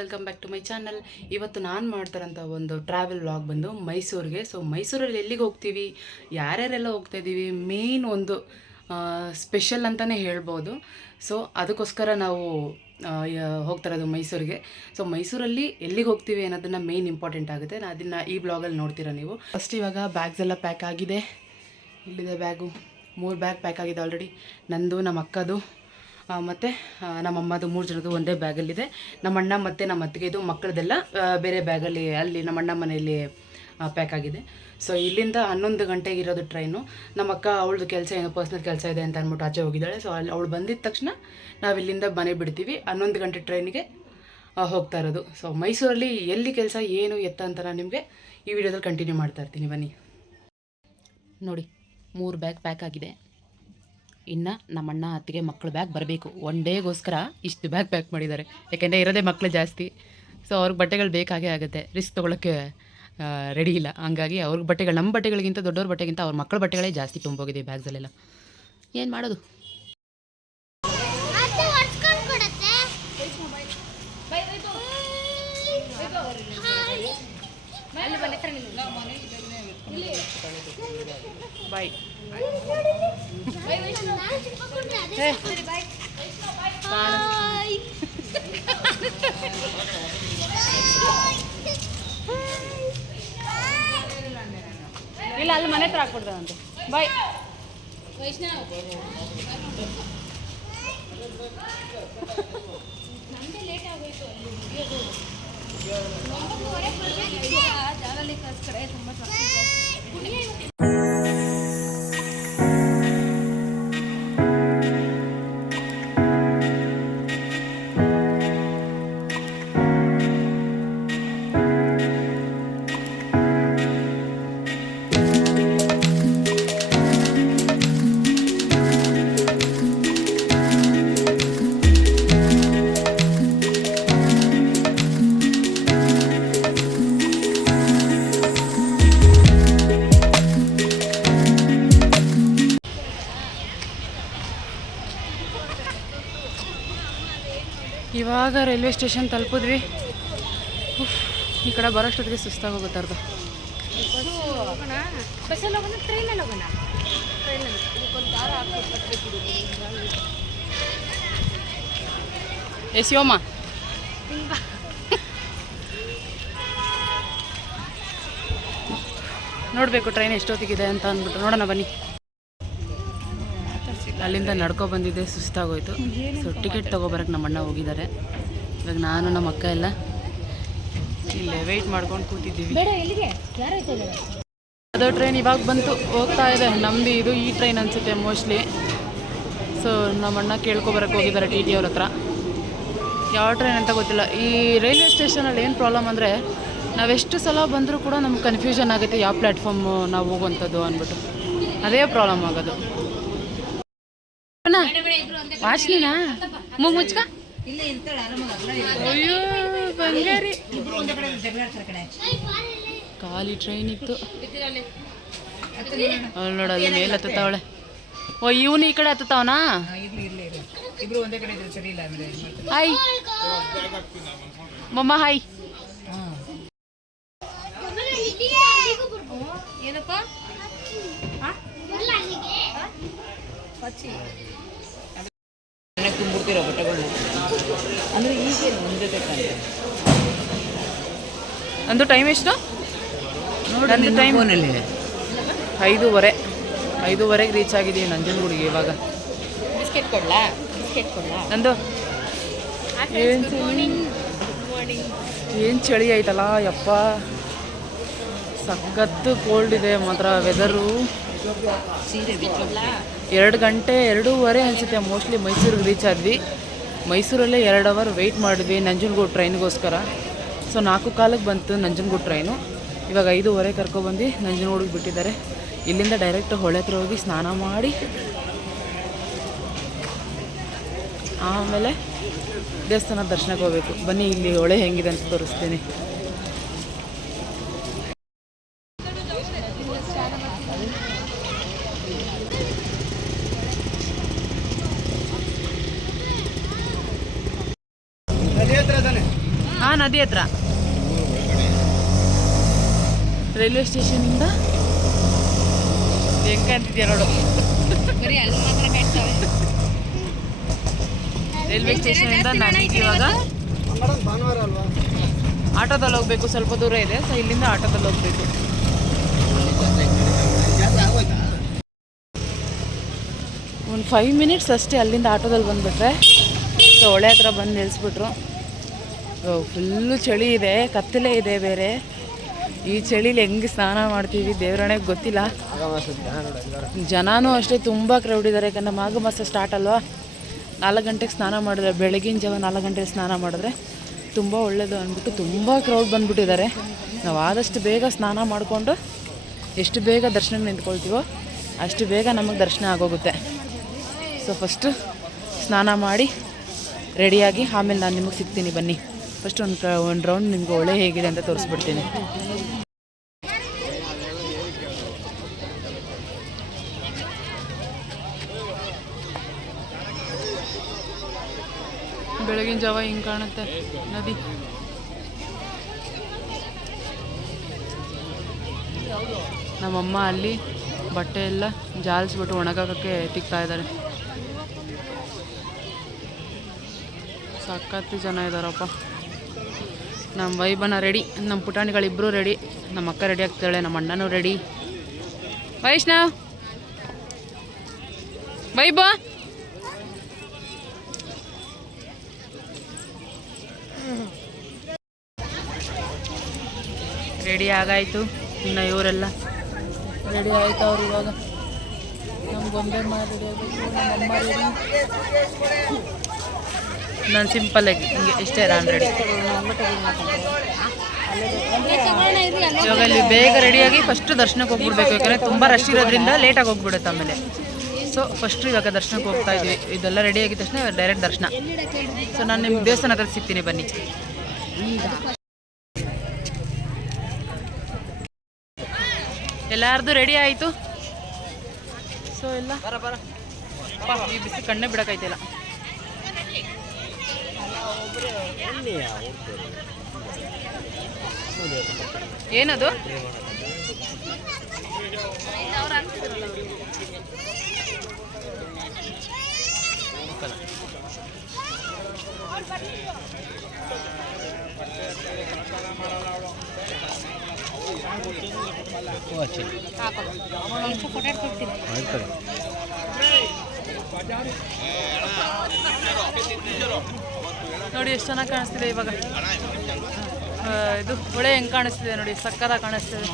Welcome back to my channel. ಇವತ್ತು ನಾನು ಮಾಡ್ತಾರಂಥ ಒಂದು ಟ್ರಾವೆಲ್ ವ್ಲಾಗ್ ಬಂದು ಮೈಸೂರಿಗೆ. ಸೊ ಮೈಸೂರಲ್ಲಿ ಎಲ್ಲಿಗೆ ಹೋಗ್ತೀವಿ, ಯಾರ್ಯಾರೆಲ್ಲ ಹೋಗ್ತಾ ಇದ್ದೀವಿ, ಮೇನ್ ಒಂದು ಸ್ಪೆಷಲ್ ಅಂತಲೇ ಹೇಳ್ಬೋದು. ಸೊ ಅದಕ್ಕೋಸ್ಕರ ನಾವು ಹೋಗ್ತಾ ಇರೋದು ಮೈಸೂರಿಗೆ. ಸೊ ಮೈಸೂರಲ್ಲಿ ಎಲ್ಲಿಗೆ ಹೋಗ್ತೀವಿ ಅನ್ನೋದನ್ನು ಮೇನ್ ಇಂಪಾರ್ಟೆಂಟ್ ಆಗುತ್ತೆ. ಅದನ್ನು ಈ ಬ್ಲಾಗಲ್ಲಿ ನೋಡ್ತೀರಾ ನೀವು. ಫಸ್ಟ್ ಇವಾಗ ಬ್ಯಾಗ್ಸ್ ಎಲ್ಲ ಪ್ಯಾಕ್ ಆಗಿದೆ. ಇಲ್ಲಿದೆ ಬ್ಯಾಗು, 3 ಬ್ಯಾಗ್ ಪ್ಯಾಕ್ ಆಗಿದೆ ಆಲ್ರೆಡಿ. ನಂದು, ನಮ್ಮ ಅಕ್ಕದು ಮತ್ತು ನಮ್ಮಮ್ಮದು 3 ಜನದ್ದು ಒಂದೇ ಬ್ಯಾಗಲ್ಲಿದೆ. ನಮ್ಮ ಅಣ್ಣ ಮತ್ತು ನಮ್ಮ ಅತ್ತಿಗೆದು ಮಕ್ಕಳದೆಲ್ಲ ಬೇರೆ ಬ್ಯಾಗಲ್ಲಿ ಅಲ್ಲಿ ನಮ್ಮ ಅಣ್ಣ ಮನೆಯಲ್ಲಿ ಪ್ಯಾಕ್ ಆಗಿದೆ. ಸೊ ಇಲ್ಲಿಂದ 11 ಗಂಟೆಗೆ ಇರೋದು ಟ್ರೈನು. ನಮ್ಮ ಅಕ್ಕ ಅವಳದು ಕೆಲಸ ಏನೋ ಪರ್ಸ್ನಲ್ ಕೆಲಸ ಇದೆ ಅಂತ ಅಂದ್ಬಿಟ್ಟು ಆಚೆ ಹೋಗಿದ್ದಾಳೆ. ಸೊ ಅಲ್ಲಿ ಅವಳು ಬಂದಿದ್ದ ತಕ್ಷಣ ನಾವು ಇಲ್ಲಿಂದ ಮನೆ ಬಿಡ್ತೀವಿ. 11 ಗಂಟೆ ಟ್ರೈನಿಗೆ ಹೋಗ್ತಾ ಇರೋದು. ಸೊ ಮೈಸೂರಲ್ಲಿ ಎಲ್ಲಿ ಕೆಲಸ ಏನು ಎತ್ತ ಅಂತ ನಾನು ನಿಮಗೆ ಈ ವಿಡಿಯೋದಲ್ಲಿ ಕಂಟಿನ್ಯೂ ಮಾಡ್ತಾ ಇರ್ತೀನಿ. ಬನ್ನಿ ನೋಡಿ, 3 ಬ್ಯಾಗ್ ಪ್ಯಾಕ್ ಆಗಿದೆ. ಇನ್ನು ನಮ್ಮಣ್ಣ ಅತ್ತಿಗೆ ಮಕ್ಕಳು ಬ್ಯಾಗ್ ಬರಬೇಕು. ಒನ್ ಡೇಗೋಸ್ಕರ ಇಷ್ಟು ಬ್ಯಾಗ್ ಪ್ಯಾಕ್ ಮಾಡಿದ್ದಾರೆ. ಯಾಕೆಂದರೆ ಇರೋದೇ ಮಕ್ಕಳು ಜಾಸ್ತಿ. ಸೊ ಅವ್ರಿಗೆ ಬಟ್ಟೆಗಳು ಬೇಕಾಗೇ ಆಗುತ್ತೆ, ರಿಸ್ಕ್ ತೊಗೊಳಕ್ಕೆ ರೆಡಿ ಇಲ್ಲ. ಹಂಗಾಗಿ ಅವ್ರಿಗೆ ಬಟ್ಟೆಗಳು, ನಮ್ಮ ಬಟ್ಟೆಗಳಿಗಿಂತ ದೊಡ್ಡವ್ರ ಬಟ್ಟೆಗಿಂತ ಅವ್ರ ಮಕ್ಕಳ ಬಟ್ಟೆಗಳೇ ಜಾಸ್ತಿ ತುಂಬೋಗಿದೆ ಬ್ಯಾಗ್ಸಲ್ಲೆಲ್ಲ. ಏನು ಮಾಡೋದು? ಬಾಯ್. ಇಲ್ಲ, ಅಲ್ಲಿ ಮನೆ ಹತ್ರ ಹಾಕ್ಬಿಡ್ತಾವಂತೆ. ಬಾಯ್. ಇವಾಗ ರೈಲ್ವೆ ಸ್ಟೇಷನ್ ತಲುಪಿದ್ವಿ. ಈ ಕಡೆ ಬರೋಷ್ಟೊತ್ತಿಗೆ ಸುಸ್ತಾಗಿ ಹೋಗುತ್ತಾರ್ದು. ಶಿವಮ್ಮ, ನೋಡಬೇಕು ಟ್ರೈನ್ ಎಷ್ಟೊತ್ತಿಗಿದೆ ಅಂತ ಅಂದ್ಬಿಟ್ಟು. ನೋಡೋಣ ಬನ್ನಿ. ಅಲ್ಲಿಂದ ನಡ್ಕೊ ಬಂದಿದ್ದೆ, ಸುಸ್ತಾಗೋಯ್ತು. ಸೊ ಟಿಕೆಟ್ ತೊಗೊಬರಕ್ಕೆ ನಮ್ಮ ಅಣ್ಣ ಹೋಗಿದ್ದಾರೆ. ಇವಾಗ ನಾನು ನಮ್ಮ ಅಕ್ಕ ಎಲ್ಲ ಇಲ್ಲೇ ವೆಯ್ಟ್ ಮಾಡ್ಕೊಂಡು ಕೂತಿದ್ದೀವಿ. ಅದು ಟ್ರೈನ್ ಇವಾಗ ಬಂತು, ಹೋಗ್ತಾ ಇದೆ. ನಮ್ಮದು ಇದು ಈ ಟ್ರೈನ್ ಅನಿಸುತ್ತೆ ಮೋಸ್ಟ್ಲಿ. ಸೊ ನಮ್ಮ ಅಣ್ಣ ಕೇಳ್ಕೊಬರಕ್ಕೆ ಹೋಗಿದ್ದಾರೆ ಟಿ ಟಿ ಅವ್ರ ಹತ್ರ. ಯಾವ ಟ್ರೈನ್ ಅಂತ ಗೊತ್ತಿಲ್ಲ. ಈ ರೈಲ್ವೆ ಸ್ಟೇಷನಲ್ಲಿ ಏನು ಪ್ರಾಬ್ಲಮ್ ಅಂದರೆ, ನಾವೆಷ್ಟು ಸಲ ಬಂದರೂ ಕೂಡ ನಮ್ಗೆ ಕನ್ಫ್ಯೂಷನ್ ಆಗುತ್ತೆ ಯಾವ ಪ್ಲ್ಯಾಟ್ಫಾರ್ಮು ನಾವು ಹೋಗುವಂಥದ್ದು ಅಂದ್ಬಿಟ್ಟು. ಅದೇ ಪ್ರಾಬ್ಲಮ್ ಆಗೋದು. ವಾಚ್ನಿನಾ ಮುಚ್ಚಕ. ಅಯ್ಯೋ ಬಂಗಾರಿ, ಖಾಲಿ ಟ್ರೈನ್ ಇತ್ತು. ಅವಳು ನೋಡಲ್ಲಿ ಮೇಲೆ ಹತ್ತವಳೆ. ಓ ಇವನು ಈ ಕಡೆ ಹತ್ತವನಾ? ಹಾಯ್ ಮಮ್ಮ, ಹಾಯ್. ಏನಪ್ಪ ತುಂಬಿಡ್ತಿರೋ ಬಟ್ಟೆಗಳನ್ನ ಅಂದರೆ ಈಗ ಒಂದೇ ಬೇಕಂದ್ರೆ. ಅಂದು ಟೈಮ್ ಎಷ್ಟು? ನಂದು ಟೈಮ್ 5:30ಗೆ ರೀಚ್ ಆಗಿದ್ದೀವಿ ನಂಜನಗೂಡಿಗೆ. ಇವಾಗ ಬಿಸ್ಕೆಟ್ ಕೊಡಲಾ? ನಂದು ಏನು ಚಳಿ ಆಯ್ತಲ್ಲ ಯಪ್ಪ, ಸಖತ್ತು ಕೋಲ್ಡ್ ಇದೆ ಮಾತ್ರ. ವೆದರು 2 ಗಂಟೆ 2:30 ಅನಿಸುತ್ತೆ ಮೋಸ್ಟ್ಲಿ ಮೈಸೂರಿಗೆ ರೀಚ್ ಆದ್ವಿ. ಮೈಸೂರಲ್ಲೇ 2 ಅವರ್ ವೆಯ್ಟ್ ಮಾಡಿದ್ವಿ ನಂಜನಗೂಡು ಟ್ರೈನ್ಗೋಸ್ಕರ. ಸೊ 4:15 ಬಂತು ನಂಜನಗೂಡು ಟ್ರೈನು. ಇವಾಗ 5:30 ಕರ್ಕೊಬಂದು ನಂಜನಗೂಡಿಗೆ ಬಿಟ್ಟಿದ್ದಾರೆ. ಇಲ್ಲಿಂದ ಡೈರೆಕ್ಟ್ ಹೊಳೆ ಹತ್ರ ಹೋಗಿ ಸ್ನಾನ ಮಾಡಿ ಆಮೇಲೆ ದೇವಸ್ಥಾನ ದರ್ಶನಕ್ಕೆ ಹೋಗಬೇಕು. ಬನ್ನಿ, ಇಲ್ಲಿ ಹೊಳೆ ಹೆಂಗಿದೆ ಅಂತ ತೋರಿಸ್ತೀನಿ. ಹಾಂ, ನದಿ ಹತ್ರ. ರೈಲ್ವೆ ಸ್ಟೇಷನಿಂದ ಹೆಂಗೆ ಕಾಣ್ತಿದ್ಯಾ ನೋಡು. ರೈಲ್ವೆ ಸ್ಟೇಷನಿಂದ ನನಗೆ ಇವಾಗ ಆಟೋದಲ್ಲಿ ಹೋಗ್ಬೇಕು. ಸ್ವಲ್ಪ ದೂರ ಇದೆ, ಸೊ ಇಲ್ಲಿಂದ ಆಟೋದಲ್ಲಿ ಹೋಗ್ಬೇಕು. ಒಂದು 5 ಮಿನಿಟ್ಸ್ ಅಷ್ಟೇ ಅಲ್ಲಿಂದ ಆಟೋದಲ್ಲಿ ಬಂದುಬಿಟ್ರೆ. ಸೊ ಹೊಳೆ ಹತ್ರ ಬಂದು ನಿಲ್ಲಿಸ್ಬಿಟ್ರು. ಫುಲ್ಲು ಚಳಿ ಇದೆ, ಕತ್ತಲೆ ಇದೆ ಬೇರೆ. ಈ ಚಳಿಲಿ ಹೆಂಗೆ ಸ್ನಾನ ಮಾಡ್ತೀವಿ ದೇವರಣೆಗೆ ಗೊತ್ತಿಲ್ಲ. ಜನನೂ ಅಷ್ಟೇ ತುಂಬ ಕ್ರೌಡ್ ಇದ್ದಾರೆ. ಯಾಕಂದ್ರೆ ಮಾಘ ಮಾಸ ಸ್ಟಾರ್ಟ್ ಅಲ್ವಾ. 4 ಗಂಟೆಗೆ ಸ್ನಾನ ಮಾಡಿದ್ರೆ, ಬೆಳಗಿನ ಜಾವ 4 ಗಂಟೆಗೆ ಸ್ನಾನ ಮಾಡಿದ್ರೆ ತುಂಬ ಒಳ್ಳೆಯದು ಅಂದ್ಬಿಟ್ಟು ತುಂಬ ಕ್ರೌಡ್ ಬಂದುಬಿಟ್ಟಿದ್ದಾರೆ. ನಾವು ಆದಷ್ಟು ಬೇಗ ಸ್ನಾನ ಮಾಡಿಕೊಂಡು ಎಷ್ಟು ಬೇಗ ದರ್ಶನಕ್ಕೆ ನಿಂತ್ಕೊಳ್ತೀವೋ ಅಷ್ಟು ಬೇಗ ನಮಗೆ ದರ್ಶನ ಆಗೋಗುತ್ತೆ. ಸೊ ಫಸ್ಟು ಸ್ನಾನ ಮಾಡಿ ರೆಡಿಯಾಗಿ ಆಮೇಲೆ ನಾನು ನಿಮಗೆ ಸಿಗ್ತೀನಿ. ಬನ್ನಿ, ಫಸ್ಟ್ ಒಂದು ರೌಂಡ್ ನಿಮ್ಗೆ ಹೊಳೆ ಹೇಗಿದೆ ಅಂತ ತೋರಿಸ್ಬಿಡ್ತೀನಿ. ಬೆಳಗಿನ ಜಾವ ಹಿಂಗೆ ಕಾಣುತ್ತೆ ನದಿ. ನಮ್ಮಮ್ಮ ಅಲ್ಲಿ ಬಟ್ಟೆ ಎಲ್ಲ ಜಾಲಿಸ್ಬಿಟ್ಟು ಒಣಗಾಕಕ್ಕೆ ತಿಕ್ತಾ ಇದ್ದಾರೆ. ಸಖತ್ತು ಜನ ಇದ್ದಾರಪ್ಪ. ನಮ್ಮ ವೈಬನ ರೆಡಿ, ನಮ್ಮ ಪುಟಾಣಿಗಳಿಬ್ಬರು ರೆಡಿ. ನಮ್ಮ ಅಕ್ಕ ರೆಡಿ ಆಗ್ತಾಳೆ, ನಮ್ಮ ಅಣ್ಣನೂ ರೆಡಿ. ವೈಷ್ಣವ್, ವೈಬ, ರೆಡಿ ಆಗಾಯಿತು. ಇನ್ನು ಇವರೆಲ್ಲ ರೆಡಿ ಆಯ್ತು. ಅವ್ರು ಇವಾಗ ನಮ್ಗೊಂದೇ ಮಾಡಿ ನಾನು ಸಿಂಪಲ್ಲಾಗಿ ಹಿಂಗೆ ಇಷ್ಟೇ ನಾನು ರೆಡಿ. ಇವಾಗ ಇಲ್ಲಿ ಬೇಗ ರೆಡಿಯಾಗಿ ಫಸ್ಟ್ ದರ್ಶನಕ್ಕೆ ಹೋಗ್ಬಿಡ್ಬೇಕು. ಯಾಕಂದರೆ ತುಂಬ ರಶ್ ಇರೋದ್ರಿಂದ ಲೇಟಾಗಿ ಹೋಗ್ಬಿಡುತ್ತೆ ಆಮೇಲೆ. ಸೊ ಫಸ್ಟು ಇವಾಗ ದರ್ಶನಕ್ಕೆ ಹೋಗ್ತಾ ಇದ್ವಿ. ಇದೆಲ್ಲ ರೆಡಿ ಆಗಿದ ತಕ್ಷಣ ಡೈರೆಕ್ಟ್ ದರ್ಶನ. ಸೊ ನಾನು ನಿಮ್ಮ ದೇವಸ್ಥಾನ ಹತ್ರ ಸಿಗ್ತೀನಿ, ಬನ್ನಿ. ಎಲ್ಲಾರ್ದು ರೆಡಿ ಆಯಿತು. ಸೊ ಎಲ್ಲ ಈ ಬಿಸಿ ಕಣ್ಣೇ ಬಿಡೋಕ್ಕಾಯ್ತಿಲ್ಲ. ಏನದು? ನೋಡಿ ಎಷ್ಟು ಚೆನ್ನಾಗಿ ಕಾಣಿಸ್ತಿದೆ ಇವಾಗ. ಇದು ಹೊಳೆ ಹೆಂಗೆ ಕಾಣಿಸ್ತಿದೆ ನೋಡಿ, ಸಕ್ಕತ್ತಾಗಿ ಕಾಣಿಸ್ತಿದೆ.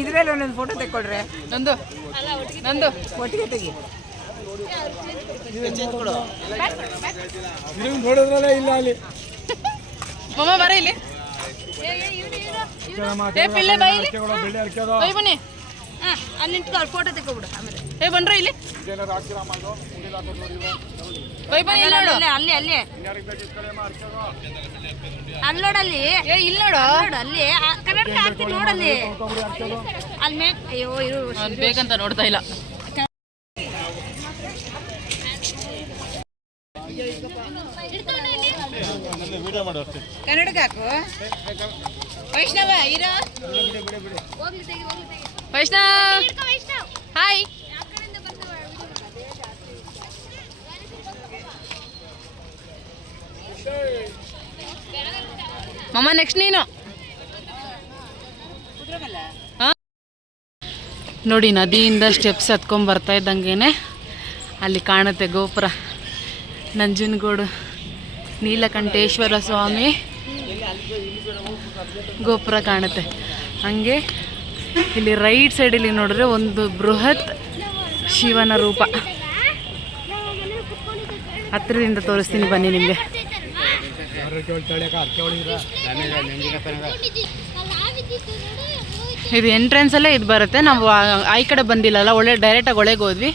ಇದ್ರಲ್ಲಿ ಒಂದೊಂದು ಫೋಟೋ ತೆಕ್ಕೊಳ್ರೆ. ನಂದು ನಂದು ಒಟ್ಟಿಗೆ ತೆಗಿ. ಇಲ್ಲ ಅಲ್ಲಿ ಮಮ್ಮ ಬರ ಇಲ್ಲಿ. ಪಿಳ್ಳೆ ಬೈ ಬನ್ನಿ. ಅಲ್ಲಿ ಫೋಟೋ ತೆಕ್ಕೊಬಿಡು ಆಮೇಲೆ. ಬನ್ರ ಇಲ್ಲಿ ಬೈ ಬನ್ನಿ. ಇಲ್ಲಿ ನೋಡು, ಅಲ್ಲಿ ಅಲ್ಲಿ ಅಲ್ಲಿ ನೋಡಲ್ಲಿ. ಇಲ್ಲಿ ನೋಡು, ಅಲ್ಲಿ ಕನ್ನಡಕ ಹಾಕ್ತೀನಿ ನೋಡಲ್ಲಿ. ಅಲ್ಲಿ ಮೇ ಅಯ್ಯೋ ಇರು ಬೇಕಂತ ನೋಡ್ತಾ ಇಲ್ಲ. ಕನ್ನಡಕ ಹಾಕು. ವೈಷ್ಣವ ಇರೋ. ವೈಷ್ಣವ್ ಹಾಯ್. ಮಮ್ಮ ನೆಕ್ಸ್ಟ್ ನೀನು. ನೋಡಿ ನದಿಯಿಂದ ಸ್ಟೆಪ್ಸ್ ಹತ್ಕೊಂಡ್ ಬರ್ತಾ ಇದ್ದಂಗೆನೆ ಅಲ್ಲಿ ಕಾಣುತ್ತೆ ಗೋಪುರ. ನಂಜನಗೂಡು ನೀಲಕಂಠೇಶ್ವರ ಸ್ವಾಮಿ ಗೋಪುರ ಕಾಣುತ್ತೆ. ಹಾಗೆ ಇಲ್ಲಿ ರೈಟ್ ಸೈಡಲ್ಲಿ ನೋಡಿದ್ರೆ ಒಂದು ಬೃಹತ್ ಶಿವನ ರೂಪ. ಹತ್ತಿರದಿಂದ ತೋರಿಸ್ತೀನಿ ಬನ್ನಿ ನಿಮಗೆ. ಇದು ಎಂಟ್ರೆನ್ಸಲ್ಲೇ ಇದು ಬರುತ್ತೆ. ನಾವು ಈ ಕಡೆ ಬಂದಿಲ್ಲಲ್ಲ, ಒಳ್ಳೆ ಡೈರೆಕ್ಟಾಗಿ ಒಳಗೆ ಹೋದ್ವಿ,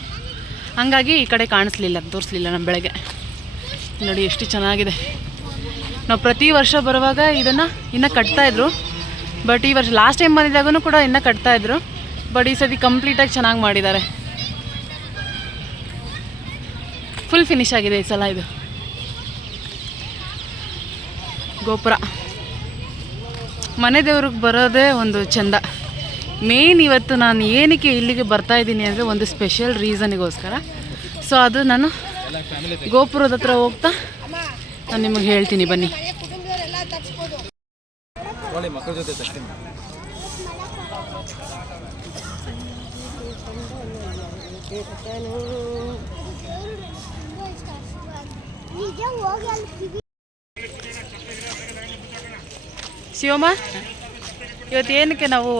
ಹಾಗಾಗಿ ಈ ಕಡೆ ಕಾಣಿಸ್ಲಿಲ್ಲ, ತೋರಿಸ್ಲಿಲ್ಲ ನಮ್ಮ ಬೆಳಗ್ಗೆ. ನೋಡಿ ಎಷ್ಟು ಚೆನ್ನಾಗಿದೆ. ನಾವು ಪ್ರತಿ ವರ್ಷ ಬರುವಾಗ ಇದನ್ನು ಇನ್ನೂ ಕಟ್ತಾಯಿದ್ರು. ಬಟ್ ಈ ವರ್ಷ ಲಾಸ್ಟ್ ಟೈಮ್ ಬಂದಿದ್ದಾಗೂ ಕೂಡ ಇನ್ನೂ ಕಟ್ತಾಯಿದ್ರು. ಬಟ್ ಈ ಸತಿ ಕಂಪ್ಲೀಟಾಗಿ ಚೆನ್ನಾಗಿ ಮಾಡಿದ್ದಾರೆ. ಫುಲ್ ಫಿನಿಶ್ ಆಗಿದೆ ಈ ಸಲ ಇದು. ಗೋಪುರ. ಮನೆ ದೇವ್ರಿಗೆ ಬರೋದೇ ಒಂದು ಚಂದ. ಮೇನ್ ಇವತ್ತು ನಾನು ಏನಕ್ಕೆ ಇಲ್ಲಿಗೆ ಬರ್ತಾ ಇದ್ದೀನಿ ಅಂದರೆ ಒಂದು ಸ್ಪೆಷಲ್ ರೀಸನಿಗೋಸ್ಕರ. ಸೊ ಅದು ನಾನು ಗೋಪುರದ ಹತ್ರ ಹೋಗ್ತಾ ನಾನು ನಿಮಗೆ ಹೇಳ್ತೀನಿ, ಬನ್ನಿ. ಮಕ್ಕಳ ಜೊತೆ ಶಿವಮ್ಮ, ಇವತ್ತು ಏನಕ್ಕೆ ನಾವು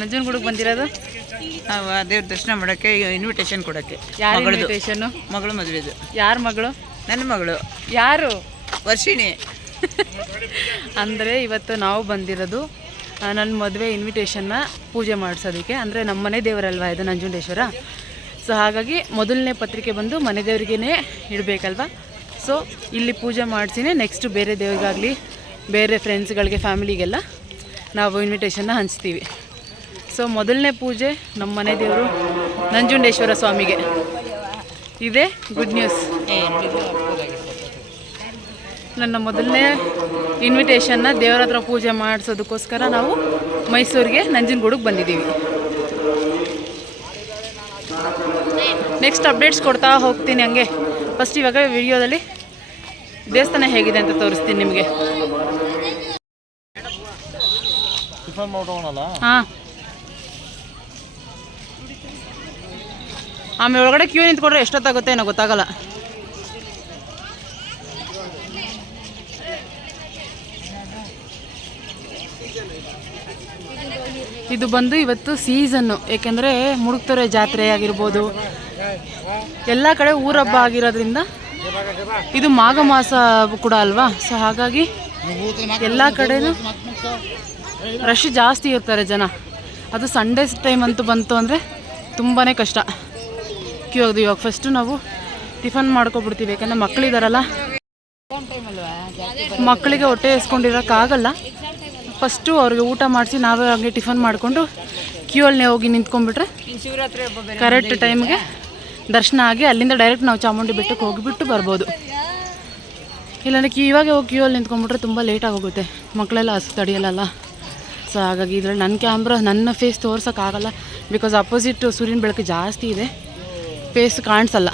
ನಂಜನಗೂಡಿಗೆ ಬಂದಿರೋದು? ನಾವು ದೇವ್ರ ದರ್ಶನ ಮಾಡೋಕ್ಕೆ, ಇನ್ವಿಟೇಷನ್ ಕೊಡೋಕ್ಕೆ. ಯಾರು ಇನ್ವಿಟೇಷನ್ನು? ಮಗಳು ಮದುವೆದು. ಯಾರ ಮಗಳು? ನನ್ನ ಮಗಳು. ಯಾರು? ವರ್ಷಿಣಿ. ಅಂದರೆ ಇವತ್ತು ನಾವು ಬಂದಿರೋದು ನನ್ನ ಮದುವೆ ಇನ್ವಿಟೇಷನ್ನ ಪೂಜೆ ಮಾಡಿಸೋದಕ್ಕೆ. ಅಂದರೆ ನಮ್ಮ ಮನೆ ದೇವರಲ್ವ ಇದು ನಂಜುಂಡೇಶ್ವರ. ಸೊ ಹಾಗಾಗಿ ಮೊದಲನೇ ಪತ್ರಿಕೆ ಬಂದು ಮನೆ ದೇವರಿಗೇ ಇಡಬೇಕಲ್ವ. ಸೊ ಇಲ್ಲಿ ಪೂಜೆ ಮಾಡಿಸಿನೇ ನೆಕ್ಸ್ಟ್ ಬೇರೆ ದೇವರಿಗಾಗಲಿ ಬೇರೆ ಫ್ರೆಂಡ್ಸ್ಗಳಿಗೆ ಫ್ಯಾಮಿಲಿಗೆಲ್ಲ ನಾವು ಇನ್ವಿಟೇಷನ್ನ ಹಂಚ್ತೀವಿ. ಸೊ ಮೊದಲನೇ ಪೂಜೆ ನಮ್ಮ ಮನೆ ದೇವರು ನಂಜುಂಡೇಶ್ವರ ಸ್ವಾಮಿಗೆ. ಇದೇ ಗುಡ್ ನ್ಯೂಸ್. ನನ್ನ ಮೊದಲನೇ ಇನ್ವಿಟೇಷನ್ನ ದೇವರ ಹತ್ರ ಪೂಜೆ ಮಾಡಿಸೋದಕ್ಕೋಸ್ಕರ ನಾವು ಮೈಸೂರಿಗೆ ನಂಜನಗೂಡಿಗೆ ಬಂದಿದ್ದೀವಿ. ನೆಕ್ಸ್ಟ್ ಅಪ್ಡೇಟ್ಸ್ ಕೊಡ್ತಾ ಹೋಗ್ತೀನಿ ಹಂಗೆ. ಫಸ್ಟ್ ಇವಾಗ ವಿಡಿಯೋದಲ್ಲಿ ದೇವಸ್ಥಾನ ಹೇಗಿದೆ ಅಂತ ತೋರಿಸ್ತೀನಿ ನಿಮಗೆ. ಹಾಂ, ಆಮೇಲೆ ಒಳಗಡೆ ಕ್ಯೂ ನಿಂತ್ಕೊಂಡ್ರೆ ಎಷ್ಟೊತ್ತಾಗುತ್ತೆ ಏನೋ ಗೊತ್ತಾಗಲ್ಲ. ಇದು ಬಂದು ಇವತ್ತು ಸೀಸನ್ನು, ಏಕೆಂದರೆ ಮುಡುಕ್ತೊರೆ ಜಾತ್ರೆ ಆಗಿರ್ಬೋದು, ಎಲ್ಲ ಕಡೆ ಊರಹಬ್ಬ ಆಗಿರೋದ್ರಿಂದ ಇದು ಮಾಘ ಮಾಸ ಕೂಡ ಅಲ್ವಾ. ಸೊ ಹಾಗಾಗಿ ಎಲ್ಲ ಕಡೆನೂ ರಶ್ ಜಾಸ್ತಿ ಇರ್ತಾರೆ ಜನ. ಅದು ಸಂಡೇ ಟೈಮ್ ಅಂತೂ ಬಂತು ಅಂದರೆ ತುಂಬಾ ಕಷ್ಟ ಕ್ಯೂ ಆಗೋದು. ಇವಾಗ ಫಸ್ಟು ನಾವು ಟಿಫನ್ ಮಾಡ್ಕೊಬಿಡ್ತೀವಿ, ಯಾಕಂದರೆ ಮಕ್ಕಳಿದಾರಲ್ಲ, ಮಕ್ಕಳಿಗೆ ಹೊಟ್ಟೆ ಎಸ್ಕೊಂಡಿರೋಕ್ಕಾಗಲ್ಲ. ಫಸ್ಟು ಅವ್ರಿಗೆ ಊಟ ಮಾಡಿಸಿ ನಾವೇ ಹಾಗೆ ಟಿಫನ್ ಮಾಡಿಕೊಂಡು ಕ್ಯೂ ಅಲ್ಲಿ ಹೋಗಿ ನಿಂತ್ಕೊಂಡ್ಬಿಟ್ರೆ ಕರೆಕ್ಟ್ ಟೈಮ್ಗೆ ದರ್ಶನ ಆಗಿ ಅಲ್ಲಿಂದ ಡೈರೆಕ್ಟ್ ನಾವು ಚಾಮುಂಡಿ ಬೆಟ್ಟಕ್ಕೆ ಹೋಗಿಬಿಟ್ಟು ಬರ್ಬೋದು. ಇಲ್ಲಾಂದರೆ ಇವಾಗ ಹೋಗಿ ಕ್ಯೂ ಅಲ್ಲಿ ನಿಂತ್ಕೊಂಡ್ಬಿಟ್ರೆ ತುಂಬ ಲೇಟಾಗಿ ಹೋಗುತ್ತೆ, ಮಕ್ಕಳೆಲ್ಲ ಹಸು ತಡೆಯಲ್ಲ. ಸೊ ಹಾಗಾಗಿ ಇದರಲ್ಲಿ ನನ್ನ ಕ್ಯಾಮ್ರಾ ನನ್ನ ಫೇಸ್ ತೋರ್ಸೋಕ್ಕಾಗಲ್ಲ, ಬಿಕಾಸ್ ಅಪೋಸಿಟ್ ಸೂರ್ಯನ ಬೆಳಕು ಜಾಸ್ತಿ ಇದೆ, ಫೇಸ್ ಕಾಣಿಸಲ್ಲ.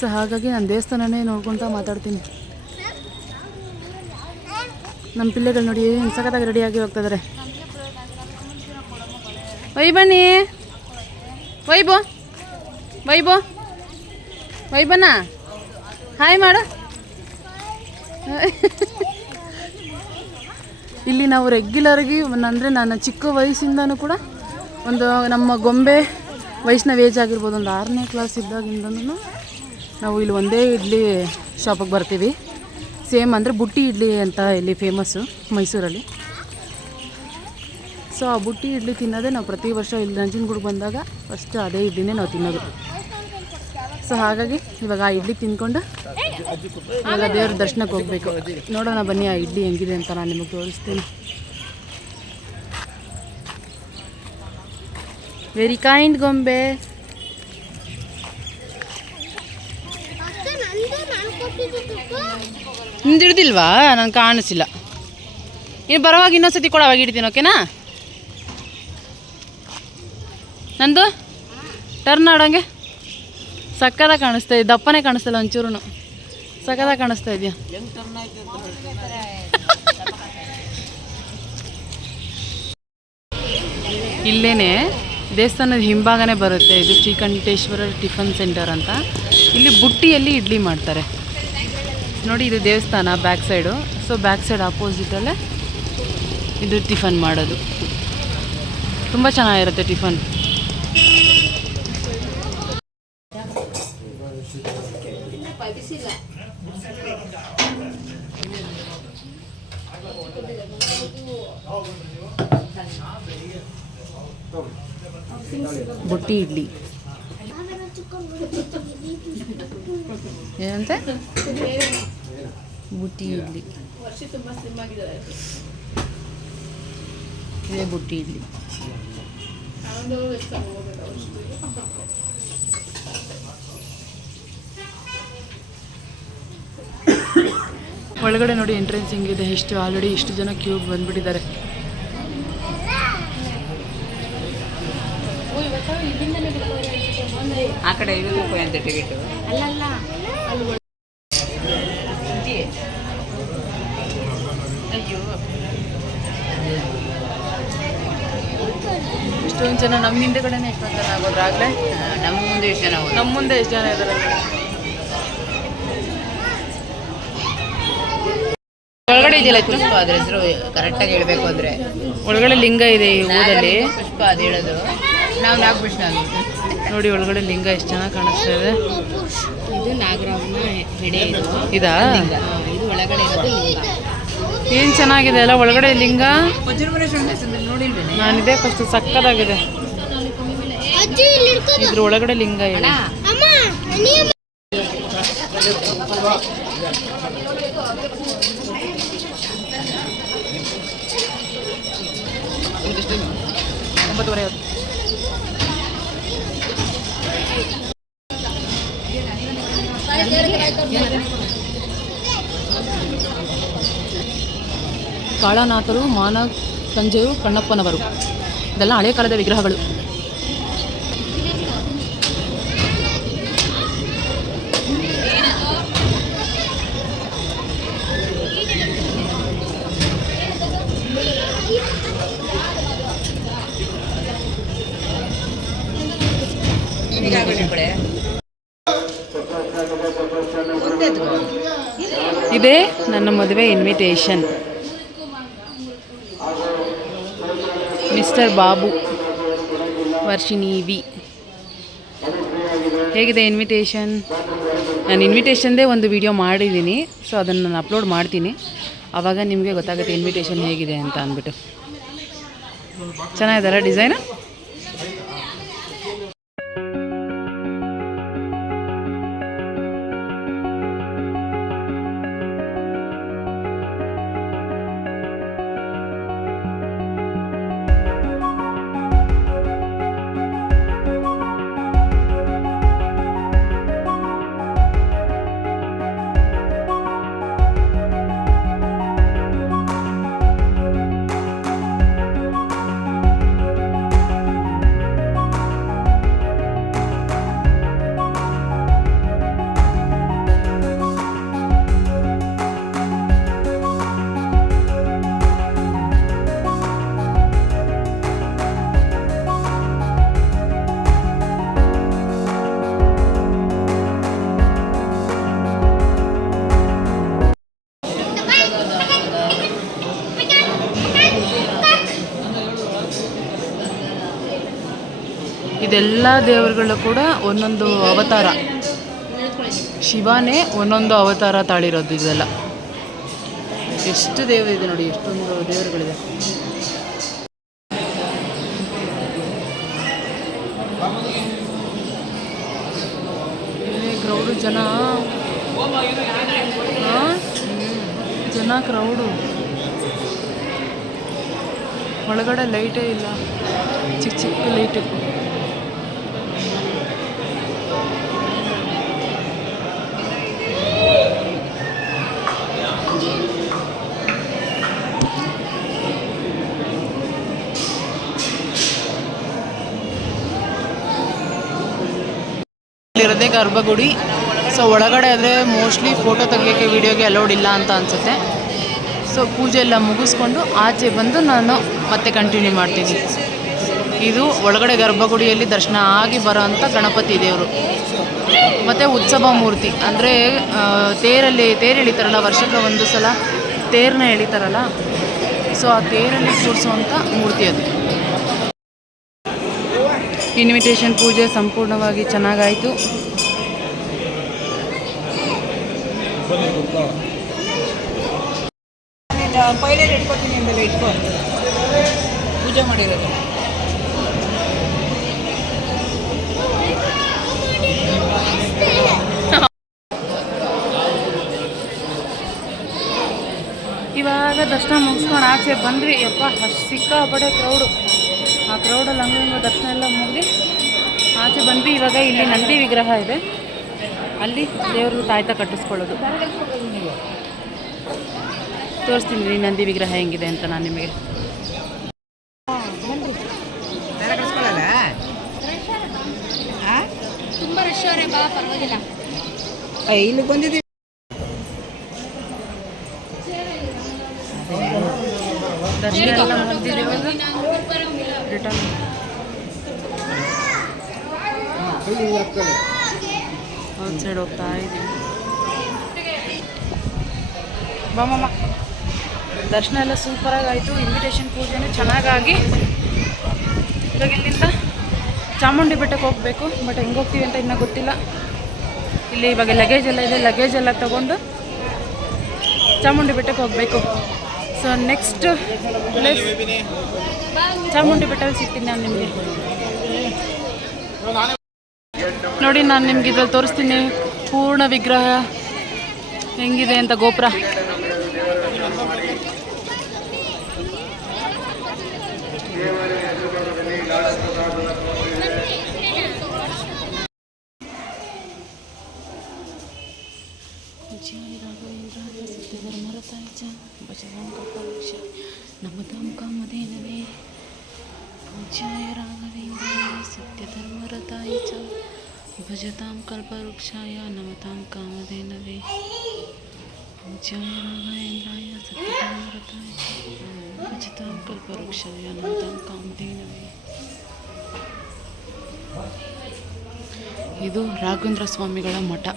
ಸೊ ಹಾಗಾಗಿ ನಾನು ದೇವಸ್ಥಾನನೇ ನೋಡ್ಕೊತ ಮಾತಾಡ್ತೀನಿ. ನಮ್ಮ ಪಿಲ್ಲೆಗಳು ನೋಡಿ ಸಖತ್ತಾಗಿ ರೆಡಿಯಾಗಿ ಹೋಗ್ತಿದ್ದಾರೆ. ವೈ ಬನ್ನಿ, ವೈಬೋ ವೈಬೋ ವೈಬಣ್ಣ, ಹಾಯ್ ಮಾಡು. ಇಲ್ಲಿ ನಾವು ರೆಗ್ಯುಲರಾಗಿ ಅಂದರೆ ನನ್ನ ಚಿಕ್ಕ ವಯಸ್ಸಿಂದನೂ ಕೂಡ ಒಂದು ನಮ್ಮ ಗೊಂಬೆ ವೈಷ್ಣವ್ ಏಜ್ ಆಗಿರ್ಬೋದು, ಒಂದು 6ನೇ ಕ್ಲಾಸ್ ಇದ್ದಾಗಿಂದನೂ ನಾವು ಇಲ್ಲಿ ಒಂದೇ ಇಡ್ಲಿ ಶಾಪಿಗೆ ಬರ್ತೀವಿ. ಸೇಮ್ ಅಂದರೆ ಬುಟ್ಟಿ ಇಡ್ಲಿ ಅಂತ ಇಲ್ಲಿ ಫೇಮಸ್ಸು ಮೈಸೂರಲ್ಲಿ. ಸೊ ಆ ಬುಟ್ಟಿ ಇಡ್ಲಿ ತಿನ್ನೋದೇ ನಾವು ಪ್ರತಿ ವರ್ಷ ಇಲ್ಲಿ ನಂಜನಗೂಡಿಗೆ ಬಂದಾಗ ಫಸ್ಟ್ ಅದೇ ಇಡ್ಲಿನೇ ನಾವು ತಿನ್ನೋದು. ಸೊ ಹಾಗಾಗಿ ಇವಾಗ ಆ ಇಡ್ಲಿ ತಿಂದ್ಕೊಂಡು ಇವಾಗ ದೇವ್ರ ದರ್ಶನಕ್ಕೆ ಹೋಗಬೇಕು. ನೋಡೋಣ ಬನ್ನಿ ಆ ಇಡ್ಲಿ ಹೆಂಗಿದೆ ಅಂತ ನಾನು ನಿಮಗೆ ತೋರಿಸ್ತೀನಿ. ವೆರಿ ಕೈಂಡ್ ಗೊಂಬೆ. ನಿಮ್ದು ಹಿಡ್ದಿಲ್ವಾ? ನಾನು ಕಾಣಿಸಿಲ್ಲ. ಇನ್ನು ಬರೋವಾಗ ಇನ್ನೊಂದ್ಸತಿ ಕೊಡ, ಅವಾಗ ಹಿಡಿತೀನಿ. ಓಕೆನಾ? ನಂದು ಟರ್ನ್ ಆಡೋಂಗೆ ಸಕ್ಕದಾಗಿ ಕಾಣಿಸ್ತಾ ಇದೆ. ದಪ್ಪನೇ ಕಾಣಿಸ್ತಲ್ಲ ಒಂಚೂರು, ಸಕ್ಕದಾಗಿ ಕಾಣಿಸ್ತಾ ಇದೆಯಾ? ಇಲ್ಲೇನೆ ದೇವಸ್ಥಾನದ ಹಿಂಭಾಗನೇ ಬರುತ್ತೆ, ಇದು ಶ್ರೀಕಂಠೇಶ್ವರ ಟಿಫನ್ ಸೆಂಟರ್ ಅಂತ. ಇಲ್ಲಿ ಬುಟ್ಟಿಯಲ್ಲಿ ಇಡ್ಲಿ ಮಾಡ್ತಾರೆ ನೋಡಿ. ಇದು ದೇವಸ್ಥಾನ back side. So back side ಆಪೋಸಿಟಲ್ಲೇ ಇದು ಟಿಫನ್ ಮಾಡೋದು. ತುಂಬ ಚೆನ್ನಾಗಿರುತ್ತೆ ಟಿಫನ್. ಬುಟ್ಟಿ ಇಡ್ಲಿ ಏನಂತೆ? ಬುಟ್ಟಿ ಇಡ್ಲಿ, ಇದೇ ಬುಟ್ಟಿ ಇಡ್ಲಿ. ಒಳಗಡೆ ನೋಡಿ ಎಂಟ್ರೆನ್ಸ್ ಹಿಂಗಿದೆ, ಎಷ್ಟು ಆಲ್ರೆಡಿ ಇಷ್ಟು ಜನ ಕ್ಯೂ ಬಂದ್ಬಿಟ್ಟಿದ್ದಾರೆ. ಆ ಕಡೆ 50 ರೂಪಾಯಿ ಅಂತ ಟಿಕೆಟ್. ಅಯ್ಯೋ ಇಷ್ಟೊಂದು ಜನ ನಮ್ಮ ಹಿಂದೆ ಕಡೆನೇ ಎಷ್ಟೊಂದು ಜನ ಆಗೋದ್ರು ಆಗಲೇ. ನಮ್ಮ ಮುಂದೆ ಎಷ್ಟು ಜನ ಹೋದ್ರು? ನಮ್ಮ ಮುಂದೆ ಎಷ್ಟು ಜನ ಇದ್ದಾರೆ? ಒಳಗಡೆ ಇದೆಯಲ್ಲ ಪುಷ್ಪ, ಅದ್ರ ಹೆಸರು ಕರೆಕ್ಟಾಗಿ ಹೇಳ್ಬೇಕು ಅಂದ್ರೆ ಒಳಗಡೆ ಲಿಂಗ ಇದೆ ಈ ಊರಲ್ಲಿ. ಪುಷ್ಪ ಅದು ಹೇಳೋದು, ನಾವು ನಾಗಭೂಷಣ ನೋಡಿ ಒಳಗಡೆ ಲಿಂಗ ಎಷ್ಟು ಚೆನ್ನಾಗಿ ಕಾಣಿಸ್ತಾ ಇದೆ. ಇದು ನಾಗರಾಮನ ಹೆಡೆ ಇದಾ? ಇದು ಒಳಗಡೆ ಇರೋದು ಲಿಂಗ. ಏನು ಚೆನ್ನಾಗಿದೆ ಅಲ್ಲ ಒಳಗಡೆ ಲಿಂಗ. ನೋಡಿಲ್ವೇನೆ? ನಾನಿದೆ ಫಸ್ಟ್ ಸಕ್ಕದಾಗಿದೆ. ಇದ್ರ ಒಳಗಡೆ ಲಿಂಗ ಇದೆ. ಒಂಬತ್ತುವರೆ ಆಯ್ತು. ಕಾಳನಾಥರು, ಮಾನಕಂಜರು, ಕಣ್ಣಪ್ಪನವರು ಇದೆಲ್ಲ ಹಳೆ ಕಾಲದ ವಿಗ್ರಹಗಳು. ಇದೇ ನನ್ನ ಮದುವೆ invitation. Mister Babu, Varshini V. ಹೇಗಿದೆ ಇನ್ವಿಟೇಷನ್? ನಾನು ಇನ್ವಿಟೇಷನ್ದೇ ಒಂದು ವಿಡಿಯೋ ಮಾಡಿದ್ದೀನಿ, ಸೊ ಅದನ್ನು ನಾನು ಅಪ್ಲೋಡ್ ಮಾಡ್ತೀನಿ. ಆವಾಗ ನಿಮಗೆ ಗೊತ್ತಾಗುತ್ತೆ ಇನ್ವಿಟೇಷನ್ ಹೇಗಿದೆ ಅಂತ ಅಂದ್ಬಿಟ್ಟು. ಚೆನ್ನಾಗಿದೆಲ್ಲ ಡಿಸೈನು. ಇದೆಲ್ಲ ದೇವರುಗಳು ಕೂಡ ಒಂದೊಂದು ಅವತಾರ. ಶಿವನೇ ಒಂದೊಂದು ಅವತಾರ ತಾಳಿರೋದು ಇದೆಲ್ಲ. ಎಷ್ಟು ದೇವರಿದೆ ನೋಡಿ, ಎಷ್ಟೊಂದು ದೇವರುಗಳಿದೆ. ಇಲ್ಲಿ ಕ್ರೌಡು ಜನ ಕ್ರೌಡು. ಒಳಗಡೆ ಲೈಟೇ ಇಲ್ಲ, ಚಿಕ್ಕ ಚಿಕ್ಕ ಲೈಟು. ಇರೋದೇ ಗರ್ಭಗುಡಿ. ಸೊ ಒಳಗಡೆ ಆದರೆ ಮೋಸ್ಟ್ಲಿ ಫೋಟೋ ತೆಗಿಯೋಕ್ಕೆ ವಿಡಿಯೋಗೆ ಅಲೌಡ್ ಇಲ್ಲ ಅಂತ ಅನಿಸುತ್ತೆ. ಸೊ ಪೂಜೆ ಎಲ್ಲ ಮುಗಿಸ್ಕೊಂಡು ಆಚೆ ಬಂದು ನಾನು ಮತ್ತೆ ಕಂಟಿನ್ಯೂ ಮಾಡ್ತೀನಿ. ಇದು ಒಳಗಡೆ ಗರ್ಭಗುಡಿಯಲ್ಲಿ ದರ್ಶನ ಆಗಿ ಬರೋ ಅಂಥ ಗಣಪತಿ ದೇವರು. ಮತ್ತು ಉತ್ಸವ ಮೂರ್ತಿ ಅಂದರೆ ತೇರು ಎಳಿತಾರಲ್ಲ, ವರ್ಷಕ್ಕೆ ಒಂದು ಸಲ ತೇರನ್ನ ಎಳಿತಾರಲ್ಲ, ಸೊ ಆ ತೇರಲ್ಲಿ ಕೂರಿಸುವಂಥ ಮೂರ್ತಿ ಅದು. ಇನ್ವಿಟೇಷನ್ ಪೂಜೆ ಸಂಪೂರ್ಣವಾಗಿ ಚೆನ್ನಾಗಾಯಿತು. ಪೈಲೆ ಇಟ್ಕೊತೀನಿ ಅಂದಲ್ಲ, ಇಟ್ಕೊ. ಪೂಜೆ ಮಾಡಿರೋದು ಇವಾಗ ದರ್ಶನ ಮುಗಿಸ್ಕೊಂಡು ಆಚೆ ಬಂದ್ವಿ. ಯಪ್ಪ ಅಷ್ಟು ಸಿಕ್ಕಾಪಟ್ಟೆ ಕ್ರೌಡು. ಆ ಕ್ರೌಡಲ್ಲಿ ಹಂಗೆ ದರ್ಶನ ಎಲ್ಲ ಮುಗಿದು ಆಚೆ ಬಂದ್ವಿ. ಇವಾಗ ಇಲ್ಲಿ ನಂದಿ ವಿಗ್ರಹ ಇದೆ, ಅಲ್ಲಿ ದೇವರು ತಾಯ್ತ ಕಟ್ಟಿಸ್ಕೊಳ್ಳೋದು. ತೋರಿಸ್ತೀನಿ ರೀ ನಂದಿ ವಿಗ್ರಹ ಹೆಂಗಿದೆ ಅಂತ ನಾನು ನಿಮಗೆ. ತುಂಬ ರಶ್ ಅವರೇ ಬಾ, ಪರವಾಗಿಲ್ಲ. ಇಲ್ಲಿ ಬಂದಿದ್ದೀವಿ. ದರ್ಶನ ಎಲ್ಲ ಮುಗಿದಿದೆ ಇವಾಗ ರಿಟರ್ನ್. ಔಟ್ ಸೈಡ್ ಹೋಗ್ತಾ ಇದ್ದೀವಿ. ಬಾಮಮ್ಮ ದರ್ಶನ ಎಲ್ಲ ಸೂಪರಾಗಿ ಆಯಿತು. ಇನ್ವಿಟೇಷನ್ ಪೂಜೆನೂ ಚೆನ್ನಾಗಾಗಿ ಇವಾಗ ಇಲ್ಲಿಂದ ಚಾಮುಂಡಿ ಬೆಟ್ಟಕ್ಕೆ ಹೋಗಬೇಕು. ಬಟ್ ಹೆಂಗೆ ಹೋಗ್ತೀವಿ ಅಂತ ಇನ್ನೂ ಗೊತ್ತಿಲ್ಲ. ಇಲ್ಲಿ ಇವಾಗ ಲಗೇಜ್ ಎಲ್ಲ ಇದೆ, ಲಗೇಜ್ ಎಲ್ಲ ತೊಗೊಂಡು ಚಾಮುಂಡಿ ಬೆಟ್ಟಕ್ಕೆ ಹೋಗಬೇಕು. ಸೊ ನೆಕ್ಸ್ಟ್ ಪ್ಲೇಸ್ ಚಾಮುಂಡಿ ಬೆಟ್ಟದಲ್ಲಿ ಸಿಗ್ತೀನಿ ನಾನು ನಿಮಗೆ. ನೋಡಿ ನಾನು ನಿಮ್ಗೆ ಇದ್ರಲ್ಲಿ ತೋರಿಸ್ತೀನಿ ಪೂರ್ಣ ವಿಗ್ರಹ ಹೆಂಗಿದೆ ಅಂತ, ಗೋಪುರ. ಜಯ ರಾಘವೇಂದ್ರ ಸಿದ್ಧಧರ್ಮರತಾಯ ಚ ಭಜತಾಂ ಕಲ್ಪವೃಕ್ಷ ನಮತಾಂ ಕಾಮಧೇನವೇ. ಜಯ ರಾಘವೇಂದ್ರ ಸಿದ್ಧಧರ್ಮರತಾಯ ಚ ಭಜತಾಂ ಕಲ್ಪವೃಕ್ಷಾಯ ನಮತಾಂ ಕಾಮಧೇನವೇ. ಜಯ ರಾಘವೇಂದ್ರಾಯ ಸತ್ಯಧರ್ಮರತಾಯ ಚ ಭಜತಾಂ ಕಲ್ಪವೃಕ್ಷಾಯ ನಮತಾಂ ಕಾಮಧೇನವೇ. ಇದು ರಾಘವೇಂದ್ರ ಸ್ವಾಮಿಗಳ ಮಠ.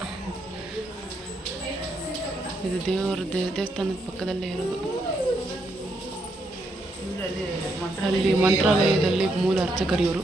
ಇದು ದೇವಸ್ಥಾನದ ಪಕ್ಕದಲ್ಲೇ ಇರೋದು. ಅಲ್ಲಿ ಮಂತ್ರಾಲಯದಲ್ಲಿ ಮೂಲ ಅರ್ಚಕರು ಇವರು.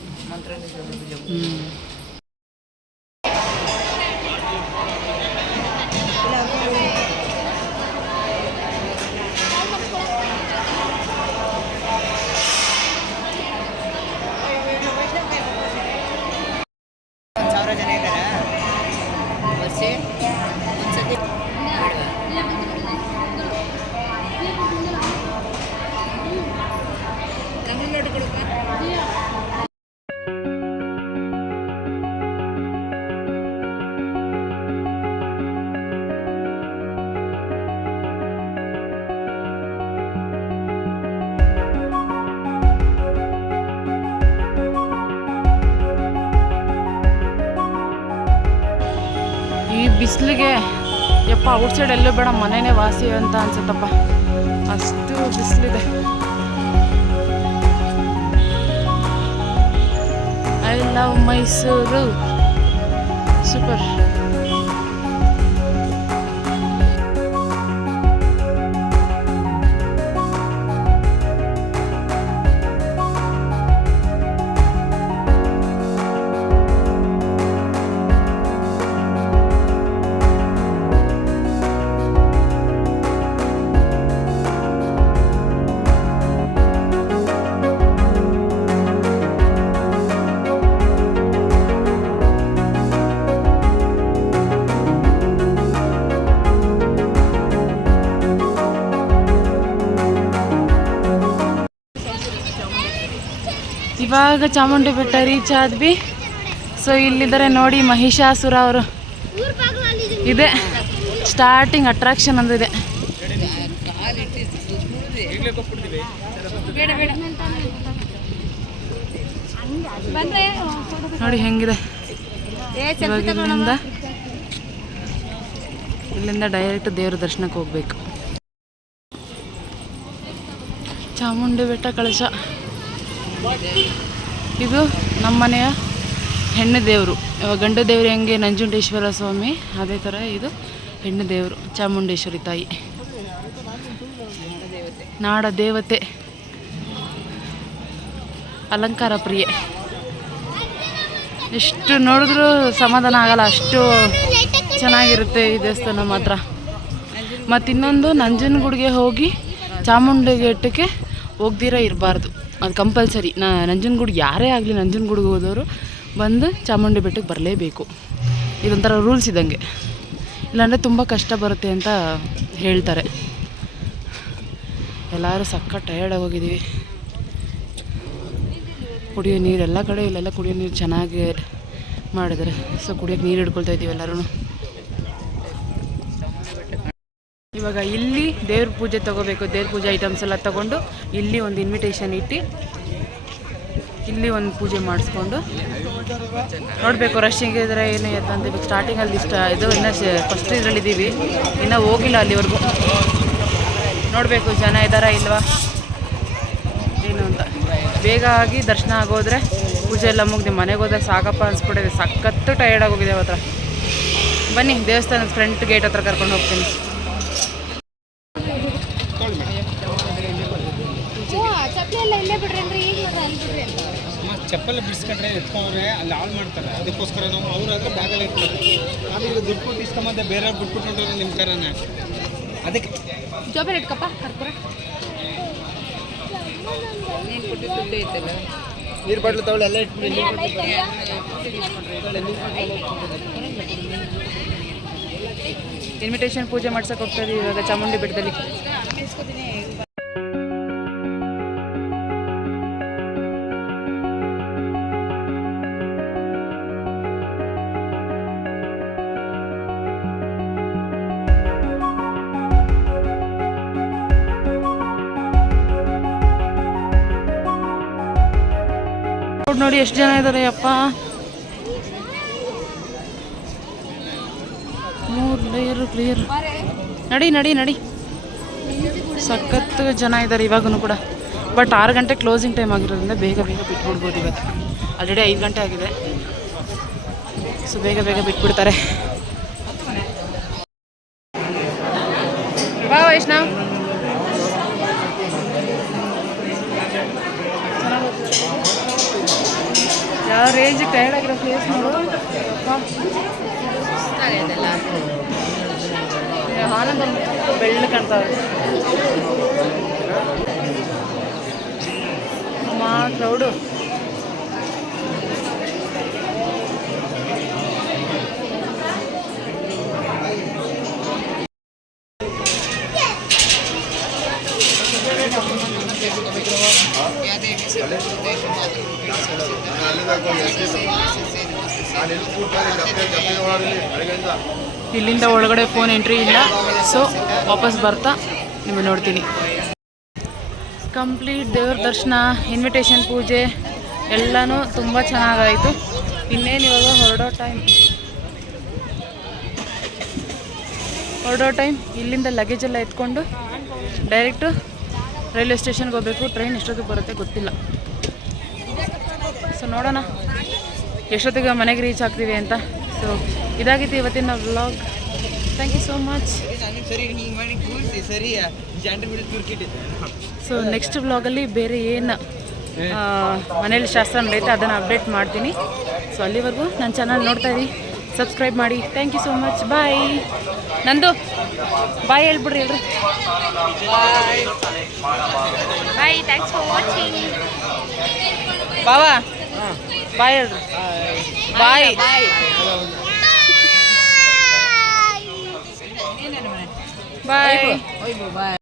ಈ ಬಿಸಿಲಿಗೆ ಯಪ್ಪ ಔಟ್ಸೈಡ್ ಎಲ್ಲೂ ಬೇಡ, ಮನೆಯೇ ವಾಸಿ ಅಂತ ಅನ್ಸುತ್ತಪ್ಪ, ಅಷ್ಟು ಬಿಸಿಲಿದೆ. I love Mysore, super. ಇವಾಗ ಚಾಮುಂಡಿ ಬೆಟ್ಟ ರೀಚ್ ಆದ್ವಿ. ಸೊ ಇಲ್ಲಿದ್ದಾರೆ ನೋಡಿ ಮಹಿಷಾಸುರ ಅವರು. ಇದೆ ಸ್ಟಾರ್ಟಿಂಗ್ ಅಟ್ರಾಕ್ಷನ್ ಅಂದಿದೆ. ನೋಡಿ ಹೆಂಗಿದೆ. ಇವಾಗ ಇಲ್ಲಿಂದ ಡೈರೆಕ್ಟ್ ದೇವ್ರ ದರ್ಶನಕ್ಕೆ ಹೋಗ್ಬೇಕು. ಚಾಮುಂಡಿ ಬೆಟ್ಟ ಕಳಶ. ಇದು ನಮ್ಮನೆಯ ಹೆಣ್ಣು ದೇವರು. ಗಂಡು ದೇವರು ಹೆಂಗೆ ನಂಜುಂಡೇಶ್ವರ ಸ್ವಾಮಿ, ಅದೇ ಥರ ಇದು ಹೆಣ್ಣು ದೇವರು ಚಾಮುಂಡೇಶ್ವರಿ ತಾಯಿ, ನಾಡ ದೇವತೆ, ಅಲಂಕಾರ ಪ್ರಿಯೆ. ಎಷ್ಟು ನೋಡಿದ್ರೂ ಸಮಾಧಾನ ಆಗಲ್ಲ, ಅಷ್ಟು ಚೆನ್ನಾಗಿರುತ್ತೆ ಈ ದೇವಸ್ಥಾನ ಮಾತ್ರ. ಮತ್ತು ಇನ್ನೊಂದು, ನಂಜನಗೂಡಿಗೆ ಹೋಗಿ ಚಾಮುಂಡಿ ಬೆಟ್ಟಕ್ಕೆ ಹೋಗ್ದಿರ ಇರಬಾರ್ದು, ಅದು ಕಂಪಲ್ಸರಿ. ನಂಜನಗೂಡಿಗೆ ಯಾರೇ ಆಗಲಿ ನಂಜನಗೂಡಿಗೆ ಹೋದವರು ಬಂದು ಚಾಮುಂಡಿ ಬೆಟ್ಟಕ್ಕೆ ಬರಲೇಬೇಕು. ಇದೊಂಥರ ರೂಲ್ಸ್ ಇದ್ದಂಗೆ, ಇಲ್ಲಾಂದರೆ ತುಂಬ ಕಷ್ಟ ಬರುತ್ತೆ ಅಂತ ಹೇಳ್ತಾರೆ. ಎಲ್ಲರೂ ಸಕ್ಕ ಟಯರ್ಡಾಗಿ ಹೋಗಿದ್ದೀವಿ. ಕುಡಿಯೋ ನೀರು ಎಲ್ಲ ಕಡೆ ಇಲ್ಲೆಲ್ಲ ಕುಡಿಯೋ ನೀರು ಚೆನ್ನಾಗಿ ಮಾಡಿದ್ದಾರೆ. ಸೊ ಕುಡಿಯೋಕ್ಕೆ ನೀರು ಹಿಡ್ಕೊಳ್ತಾ ಇದ್ದೀವಿ ಎಲ್ಲರೂ. ಇವಾಗ ಇವಾಗ ಇಲ್ಲಿ ದೇವ್ರ ಪೂಜೆ ತೊಗೋಬೇಕು. ದೇವ್ರ ಪೂಜೆ ಐಟಮ್ಸ್ ಎಲ್ಲ ತೊಗೊಂಡು ಇಲ್ಲಿ ಒಂದು ಇನ್ವಿಟೇಷನ್ ಇಟ್ಟು ಇಲ್ಲಿ ಒಂದು ಪೂಜೆ ಮಾಡಿಸ್ಕೊಂಡು ನೋಡಬೇಕು. ರಶ್ಶಿಂಗ್ ಇದ್ರೆ ಏನು ಅಂತ ಇವಾಗ ಸ್ಟಾರ್ಟಿಂಗಲ್ಲಿ ಇದು ಇನ್ನೂ ಫಸ್ಟ್ ಇದರಲ್ಲಿದ್ದೀವಿ, ಇನ್ನೂ ಹೋಗಿಲ್ಲ ಅಲ್ಲಿವರೆಗೂ. ನೋಡಬೇಕು ಜನ ಇದ್ದಾರಾ ಇಲ್ವಾ ಏನು ಅಂತ. ಬೇಗ ಆಗಿ ದರ್ಶನ ಆಗೋದ್ರೆ ಪೂಜೆ ಎಲ್ಲ ಮುಗಿದು ಮನೆಗೆ ಹೋದ್ರೆ ಸಾಕಪ್ಪ ಅನ್ಸ್ಬಿಟ್ಟಿದೆ. ಸಖತ್ತು ಟಯರ್ಡ್ ಆಗೋಗಿದೆ ಅವತ್ರ. ಬನ್ನಿ ದೇವಸ್ಥಾನದ ಫ್ರಂಟ್ ಗೇಟ್ ಹತ್ರ ಕರ್ಕೊಂಡು ಹೋಗ್ತೀನಿ. ಚಪ್ಪಲ್ ಬಿಡಿಸ್ಕೊಂಡ್ರೆ ಎತ್ಕೊಂಡ್ರೆ ಅಲ್ಲಿ ಹಾಳು ಮಾಡ್ತಾರೆ. ಅದಕ್ಕೋಸ್ಕರ ನಾವು ಅವ್ರ ಹತ್ರ ಬ್ಯಾಗಲ್ಲಿ ಇಟ್ಕೊಳ್ತಾರೆ. ಆಮೇಲೆ ದುಡ್ಡು ಕೊಟ್ಟು ಇಸ್ಕೊಂಬಂದೆ ಬೇರೆ ಬಿಟ್ಬಿಟ್ಟು ನಿಮ್ಮ ಥರನೇ ಅದಕ್ಕೆ ಜೋಬಲ್ಲಿ ಇಟ್ಕಪ್ಪ ಕರ್ಪೂರ. ನೀರು ಬಾಟ್ಲು ತಗೊಳ್ಳಿ ಎಲ್ಲ ಇಟ್ಬಿಡಿ. ಇನ್ವಿಟೇಷನ್ ಪೂಜೆ ಮಾಡ್ಸಕ್ಕೆ ಹೋಗ್ತಾ ಇದೀವಿ ಇವಾಗ ಚಾಮುಂಡಿ ಬೆಟ್ಟದಲ್ಲಿ. ನೋಡಿ ಎಷ್ಟು ಜನ ಇದ್ದಾರೆ ಅಪ್ಪ. 3 ಲೇಯರು ಕ್ಲಿಯರ್. ನಡಿ ನಡಿ ನಡಿ. ಸಖತ್ತು ಜನ ಇದ್ದಾರೆ ಇವಾಗೂ ಕೂಡ. ಬಟ್ 6 ಗಂಟೆ ಕ್ಲೋಸಿಂಗ್ ಟೈಮ್ ಆಗಿರೋದ್ರಿಂದ ಬೇಗ ಬೇಗ ಬಿಟ್ಬಿಡ್ಬೋದು. ಇವತ್ತು ಆಲ್ರೆಡಿ 5 ಗಂಟೆ ಆಗಿದೆ. ಸೊ ಬೇಗ ಬೇಗ ಬಿಟ್ಬಿಡ್ತಾರೆ. ಬಾ ವೈಷ್ಣವ್. ಯಾವ ರೇಂಜಿಗೆ ಟೈರ್ಡ್ ಆಗಿರೋ ಫೇಸ್ ನೋಡು. ಆನಂದ ಬೆಳ್ಳ ಕಾಣ್ತಾವೆ. ಕ್ರೌಡು ಇಲ್ಲಿಂದ ಒಳಗಡೆ ಫೋನ್ ಎಂಟ್ರಿ ಇಲ್ಲ. ಸೊ ವಾಪಸ್ ಬರ್ತಾ ನಿಮಗೆ ನೋಡ್ತೀನಿ. ಕಂಪ್ಲೀಟ್ ದೇವ್ರ ದರ್ಶನ, ಇನ್ವಿಟೇಷನ್ ಪೂಜೆ ಎಲ್ಲನೂ ತುಂಬ ಚೆನ್ನಾಗಾಯಿತು. ಇನ್ನೇನು ಇವಾಗ ಹೊರಡೋ ಟೈಮ್. ಇಲ್ಲಿಂದ ಲಗೇಜ್ ಎಲ್ಲ ಎತ್ಕೊಂಡು ಡೈರೆಕ್ಟು ರೈಲ್ವೆ ಸ್ಟೇಷನ್ಗೆ ಹೋಗಬೇಕು. ಟ್ರೈನ್ ಎಷ್ಟೊತ್ತಿಗೆ ಬರುತ್ತೆ ಗೊತ್ತಿಲ್ಲ. ಸೊ ನೋಡೋಣ ಎಷ್ಟೊತ್ತಿಗೆ ಮನೆಗೆ ರೀಚ್ ಆಗ್ತೀವಿ ಅಂತ. ಸೊ ಇದಾಗಿತ್ತು ಇವತ್ತಿನ vlog. Thank you so much. So next ವ್ಲಾಗಲ್ಲಿ ಬೇರೆ ಏನು ಮನೇಲಿ ಶಾಸ್ತ್ರ ನಡೆಯುತ್ತೆ ಅದನ್ನು ಅಪ್ಡೇಟ್ ಮಾಡ್ತೀನಿ. ಸೊ ಅಲ್ಲಿವರೆಗೂ ನನ್ನ ಚಾನಲ್ ನೋಡ್ತಾ ಇರಿ, ಸಬ್ಸ್ಕ್ರೈಬ್ ಮಾಡಿ. Thank you so much. Bye. ನಂದು ಬಾಯ್ ಹೇಳ್ಬಿಡ್ರಿ ಎಲ್ರು. ಬಾಯ್. Thanks for watching. ಬಾವಾ ಬಾಯ್ ಹೇಳ್ರಿ. ಬಾಯ್. ಬಾಯ್.